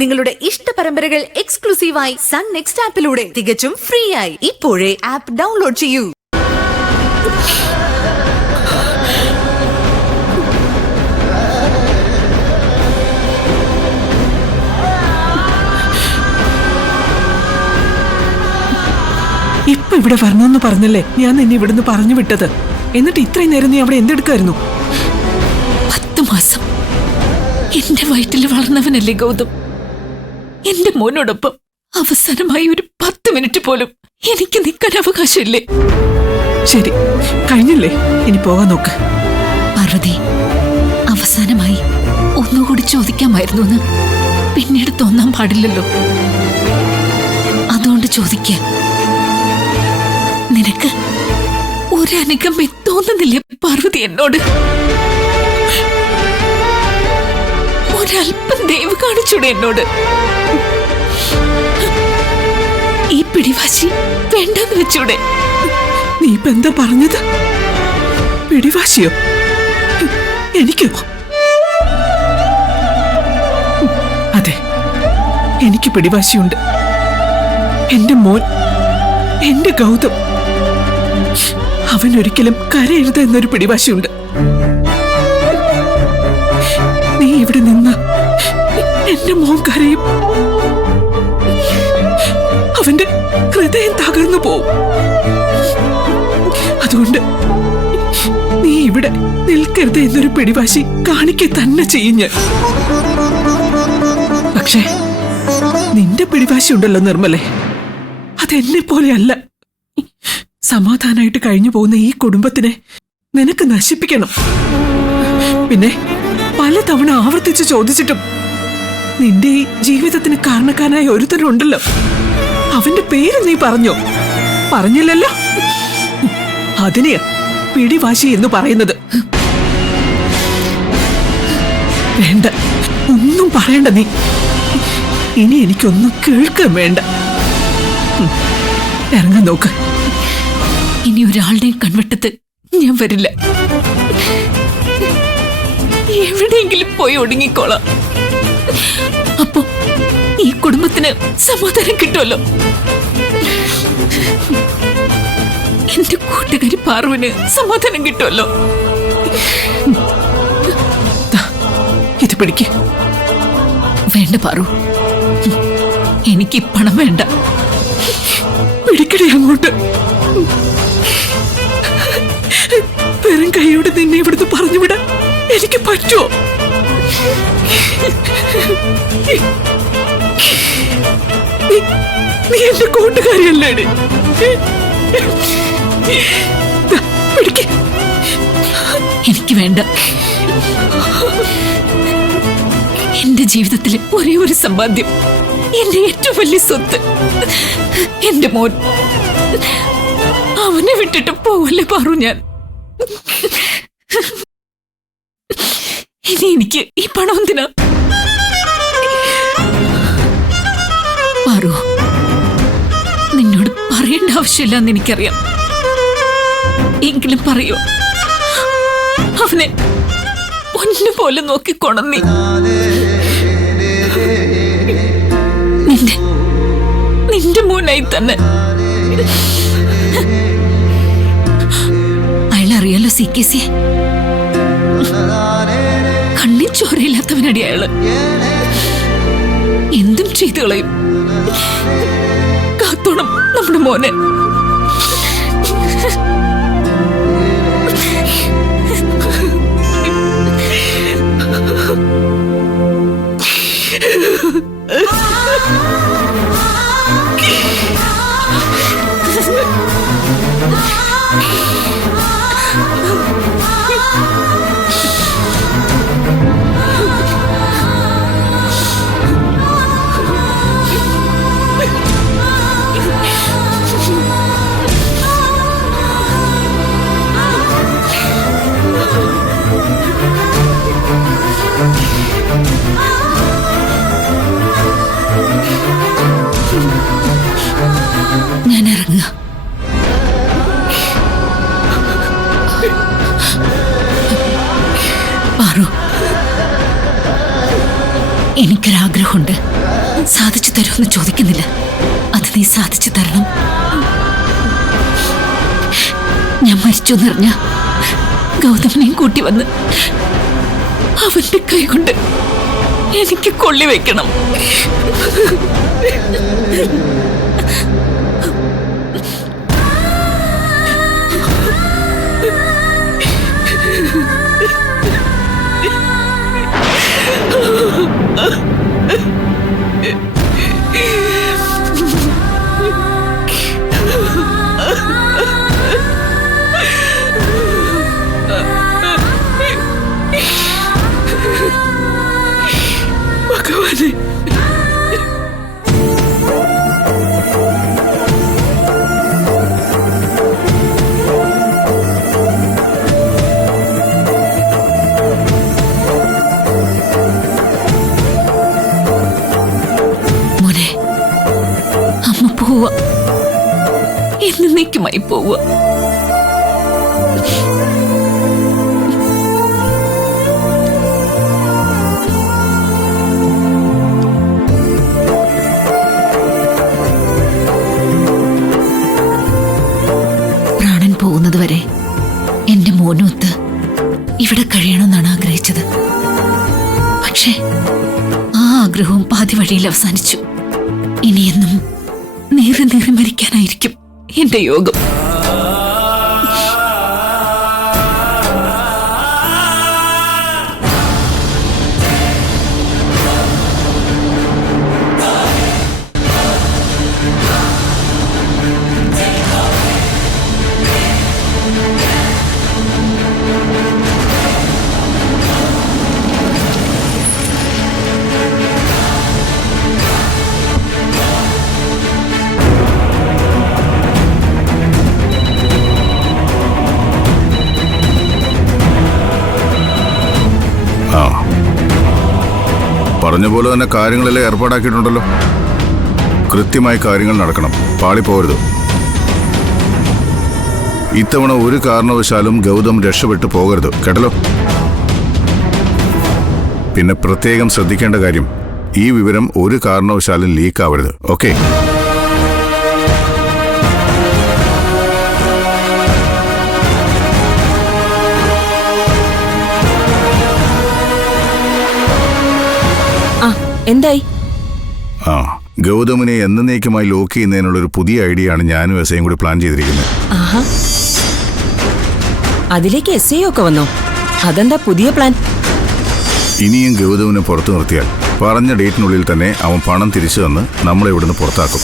നിങ്ങളുടെ ഇഷ്ട പരമ്പരകൾ എക്സ്ക്ലൂസീവായി സൺ നെക്സ്റ്റ് ആപ്പിലൂടെ തികച്ചും ഫ്രീ ആയി ഇപ്പോഴേ ആപ്പ് ഡൗൺലോഡ് ചെയ്യൂ. ഇപ്പൊ ഇവിടെ വരണമെന്ന് പറഞ്ഞല്ലേ ഞാൻ നിന്നെ ഇവിടുന്ന് പറഞ്ഞു വിട്ടത്. എന്നിട്ട് ഇത്രയും നേരം നീ അവിടെ എന്തെടുക്കായിരുന്നു? 10 മാസം എന്റെ വയറ്റിൽ വളർന്നവനല്ലേ ഗൗതം. എന്റെ മോനോടൊപ്പം അവസാനമായി ഒരു 10 മിനിറ്റ് പോലും എനിക്ക് നിൽക്കാൻ അവകാശമില്ലേ? ശരി, കഴിഞ്ഞില്ലേ? ഇനി പോകാൻ നോക്ക്. പാർവതി, അവസാനമായി ഒന്നുകൂടി ചോദിക്കാമായിരുന്നു എന്ന് പിന്നീട് തോന്നാൻ പാടില്ലല്ലോ. അതുകൊണ്ട് ചോദിക്ക, നിനക്ക് ഒരനുകമ്പ തോന്നുന്നില്ലേ പാർവതി എന്നോട്? ഒരല്പം ദയവ് കാണിച്ചൂടെ എന്നോട്? ഈ പിടിവാശി വേണ്ടെന്ന് വെച്ചൂടെ? നീ ഇപ്പൊ എന്താ പറഞ്ഞത്? പിടിവാശിയോ? എനിക്കോ? അതെ, എനിക്ക് പിടിവാശിയുണ്ട്. എന്റെ മോൻ, എന്റെ ഗൗതം, അവനൊരിക്കലും കരയരുത് എന്നൊരു പിടിവാശിയുണ്ട്. നീ ഇവിടെ നിന്ന് എന്റെ മോൻ കരയും. അവന്റെ ഹൃദയം തകർന്നു പോവും. അതുകൊണ്ട് നീ ഇവിടെ നിൽക്കരുത് എന്നൊരു പിടിവാശി കാണിക്കുക തന്നെ ചെയ്യും ഞാൻ. പക്ഷേ നിന്റെ പിടിവാശി ഉണ്ടല്ലോ നിർമ്മലേ, അതെന്നെ പോലെയല്ല. സമാധാനായിട്ട് കഴിഞ്ഞു പോകുന്ന ഈ കുടുംബത്തിനെ നിനക്ക് നശിപ്പിക്കണം. പിന്നെ പലതവണ ആവർത്തിച്ച് ചോദിച്ചിട്ടും നിന്റെ ഈ ജീവിതത്തിന് കാരണക്കാരനായ ഒരുത്തനുണ്ടല്ലോ, അവന്റെ പേര് നീ പറഞ്ഞോ? പറഞ്ഞില്ലല്ലോ. അതിനെയാ പിടിവാശി എന്ന് പറയുന്നത്. വേണ്ട, ഒന്നും പറയണ്ട നീ. ഇനി എനിക്കൊന്നും കേൾക്കാൻ വേണ്ട. ഇറങ്ങാൻ നോക്ക്. ഇനി ഒരാളുടെയും കൺവെട്ടത്ത് ഞാൻ വരില്ല. എവിടെയെങ്കിലും പോയി ഒടുങ്ങിക്കോളാം. അപ്പോ ഈ കുടുംബത്തിന് സമാധാനം കിട്ടുമല്ലോ. എന്റെ കൂട്ടുകാരി പാർവന് സമാധാനം കിട്ടുമല്ലോ. ഇത് പിടിക്ക്. വേണ്ട പാറു, എനിക്ക് പണം വേണ്ട. പിടിക്കടി അങ്ങോട്ട്. വെറും കൈയോടെ നിന്നെ ഇവിടുന്ന് പറഞ്ഞുവിടാൻ എനിക്ക് പറ്റുമോ? നീ എന്റെ കൂട്ടുകാരിയല്ലേടി? പിടിക്ക്. എനിക്ക് വേണ്ട. എന്റെ ജീവിതത്തിലെ ഒരേ ഒരു സമ്പാദ്യം, എന്റെ ഏറ്റവും വലിയ സ്വത്ത് എന്റെ മോൻ. അവനെ വിട്ടിട്ട് പോവല്ലേ പാറു ഞാൻ? ഇനി എനിക്ക് ഈ പണം എന്തിനാ? പാറു, നിന്നോട് പറയേണ്ട ആവശ്യമില്ലെന്ന് എനിക്കറിയാം. എങ്കിലും പറയോ, അവനെ ഒന്നുപോലെ നോക്കിക്കോണം നീ. നിന്റെ മോനായി തന്നെ. അയാളറിയാലോ CKC, കണ്ണി ചോരയില്ലാത്തവനടി അയാള്. എന്തും ചെയ്തു കളയും. കാത്തോണം നമ്മുടെ മോനെ. ഞാൻ ഇറങ്ങുക. എനിക്കൊരാഗ്രഹമുണ്ട്. സാധിച്ചു തരുമെന്ന് ചോദിക്കുന്നില്ല, അത് നീ സാധിച്ചു തരണം. ഞാൻ മരിച്ചു എന്നറിഞ്ഞ ഗൗതമനെയും കൂട്ടി വന്ന് അവന്റെ കൈ കൊണ്ട് എനിക്ക് കൊള്ളി വെക്കണം. ഭഗവാനെ, മോനെ, അമ്മ പോവാ, എന്നേക്കുമായി പോവാ. പ്രാണൻ പോകുന്നതുവരെ എന്റെ മോനൊത്ത് ഇവിടെ കഴിയണമെന്നാണ് ആഗ്രഹിച്ചത്. പക്ഷേ ആ ആഗ്രഹവും പാതി വഴിയിൽ അവസാനിച്ചു. ഇനിയെന്നും നീറി നീറി മരിക്കാനായിരിക്കും എന്റെ യോഗം. പറഞ്ഞ പോലെ തന്നെ കാര്യങ്ങളെല്ലാം ഏർപ്പാടാക്കിയിട്ടുണ്ടല്ലോ. കൃത്യമായി കാര്യങ്ങൾ നടക്കണം, പാളിപ്പോകരുത്. ഇത്തവണ ഒരു കാരണവശാലും ഗൗതം രക്ഷപ്പെട്ടു പോകരുത്, കേട്ടല്ലോ. പിന്നെ പ്രത്യേകം ശ്രദ്ധിക്കേണ്ട കാര്യം, ഈ വിവരം ഒരു കാരണവശാലും ലീക്ക് ആവരുത്. ഓക്കെ? എന്തായി? ഗൗതമിനെ എന്നേക്കുമായി ലോക്ക് ചെയ്യുന്നതിനുള്ളൊരു പുതിയ ഐഡിയ ആണ് ഞാനും എസ്ഐയും കൂടി പ്ലാൻ ചെയ്തിരിക്കുന്നത്. അതിലേക്ക് എസ് ഐ ഒക്കെ വന്നോ? അതെന്താ പുതിയ പ്ലാൻ? ഇനിയും ഗൗതമിനെ പുറത്തു നിർത്തിയാൽ പറഞ്ഞ ഡേറ്റിനുള്ളിൽ തന്നെ അവൻ പണം തിരിച്ചു തന്ന് നമ്മളെ ഇവിടുന്ന് പുറത്താക്കും.